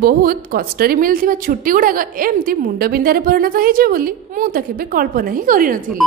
बहुत कष्ट मिलता छुट्टी गुड़ाक एमती मुंड बिंधार परिणत हो केबे कल्पना ही करी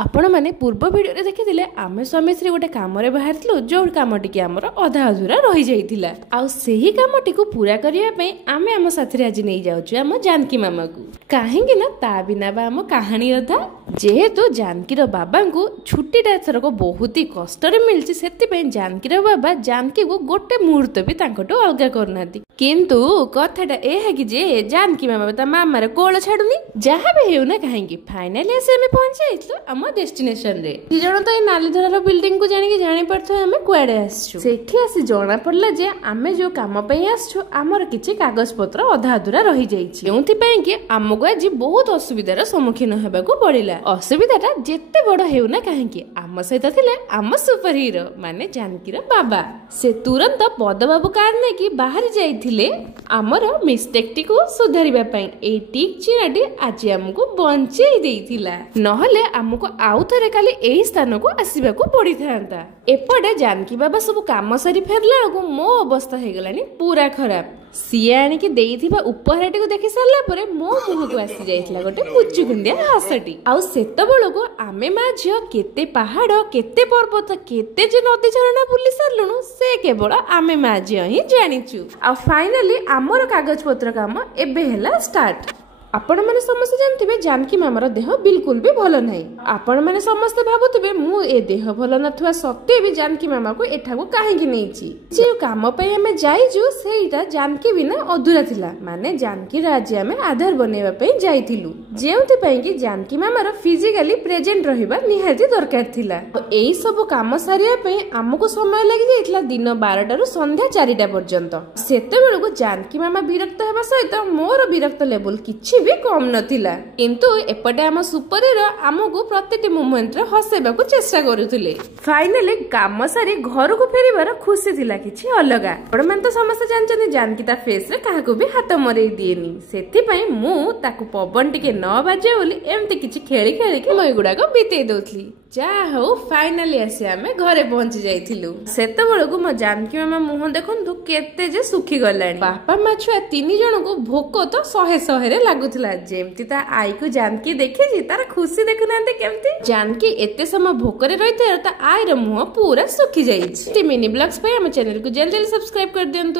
आपण मैंने पूर्व वीडियो देखी आम स्वामी स्त्री गोटे कम बाहर जो कम टी आमर अधा अधूरा रही जाइथिला आही कमटी को पूरा करने आम आम साथी आज नहीं जाऊँ आम जानकी मामा को कहीं ना ता बिना बा आम कहानी अधा जेहेतु जानकीर बाबा को छुट्टीटा एथरक बहुत ही कष्ट मिलती से जानकीर बाबा जानकी को गोटे मुहूर्त भी अलग करना किंतु कथाटा यह कि जे जानकी मामा ता मामार कोल छाड़ुनी जहाँ भी हो ना कहीं फाइनाली आसी आम पहुंची जाइलु आम डेस्टिनेशन रे दी जण तो नाली धरार बिल्डिंग को जानिक जानी पड़थो आम कुआडे आसछु सेठी आसी जणा पड़ला जे आमे जो काम पई आसछु आमर किछि कागज पत्र अधा अधूरा रही जाइछि एउथि पई कि आमको आज बहुत असुविधार सम्मुखीन हेबाकू पड़िला असुविधाटा जेते बड़ हेउ ना काहेकि आम सहित थिले आम सुपर हीरो माने जानकीर बाबा से तुरंत पदबाबू कार ने कि बाहर जाइथिले आमर मिस्टेक टी को सुधारिबा पई ए टिक चिराटी आज हमको बंचेई देइथिला नहले हमको आउ थरे खाली एही स्थान को आसीबाकू पड़ी थांता एपटे जानकी बाबा सब काम सारी फेरला को मो अवस्था हे गलानी पूरा खराब सीए आनिकी देइथिबा उपहारटी को देखि सारला परे मो मुह को आसी जाइथिला गोटे पुचुकुंडिया हासटी आउ सेतबेल को आमे मा झियो केते पहाड़ केते पर्वत केते जे नदी झरना बुली सारलुनु से केवल आमे मा झियो ही जानिचु आ फाइनली आमर कागज पत्र काम एबे हेला स्टार्ट आपण माने समस्त जानथिबे जानकी मामार देह बिल्कुल भी भलो नाही आपण माने समस्त भाबुथिबे मु ए देह भलो नथवा सत्ते भी जानकी मामा को एठाको काहे कि नैची जे काम पय हमें जाइजु सेइटा जानकी बिना अधूरा थिला माने जानकी राज्य में आधार बनेबा पय जाइथिलु जेउथि पय कि जानकी मामार फिजिकली प्रेजेंट रहिबा निहाती दरकार थिला एई सब काम सारिया पय हमको समय लागि जाइतला दिन 12 टारु संध्या 4टा पर्यंत सेते बेल को जानकी मामा विरक्त हेबा सहित मोर विरक्त लेवल किछि भी कम नथिला किंतु एपटे आम सुपर हीरो आमको प्रत्येक मोमेंट रे हसेबाकू चेष्टा करुथिले फाइनली काम सारी घर को फेरिबार खुशी थिला किछि अलगा आपण मन तो समस्त जानचनी जानकी ता फेस रे काहाको भी हाथ मरेई दिएनी सेति पई मु ताकू पवन टिके न बाजे बोली एमती किछि खेली खेली के मई गुडा को बीतेई दोथली जा हो फाइनली आसी आमे घरे पहुंची जाइथिलु सेते बेलको म जानकी मामा मुह देखंतु केते जे सुखी गलानी बापा मा छुआ तीन जण को भोक तो 100 रे लागुथिला जेमती ता आई को जानकी देखि तार खुशी देखुनांते केमती जानकी एते समय भोकरे रहिते ता आई रो मुह पूरा सुखी जाइछि मिनी ब्लॉग्स पे हम चैनल को जल्दी सब्सक्राइब कर दियंतु।